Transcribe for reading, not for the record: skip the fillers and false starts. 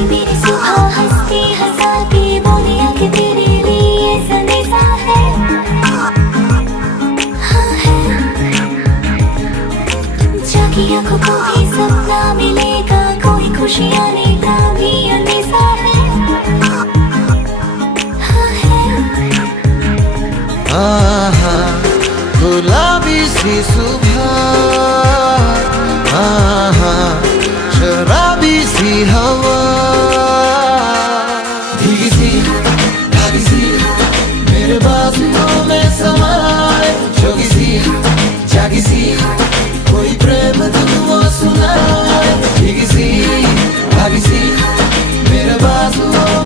जागी मेरी सुबह हंसती हंसाती बोलिया कि तेरे लिए संदेशा है, हाँ है। जागी आंखों को भी सपना मिलेगा, कोई खुशी आने का भी अंदेशा है, हाँ है। गुलाबी सी सुबह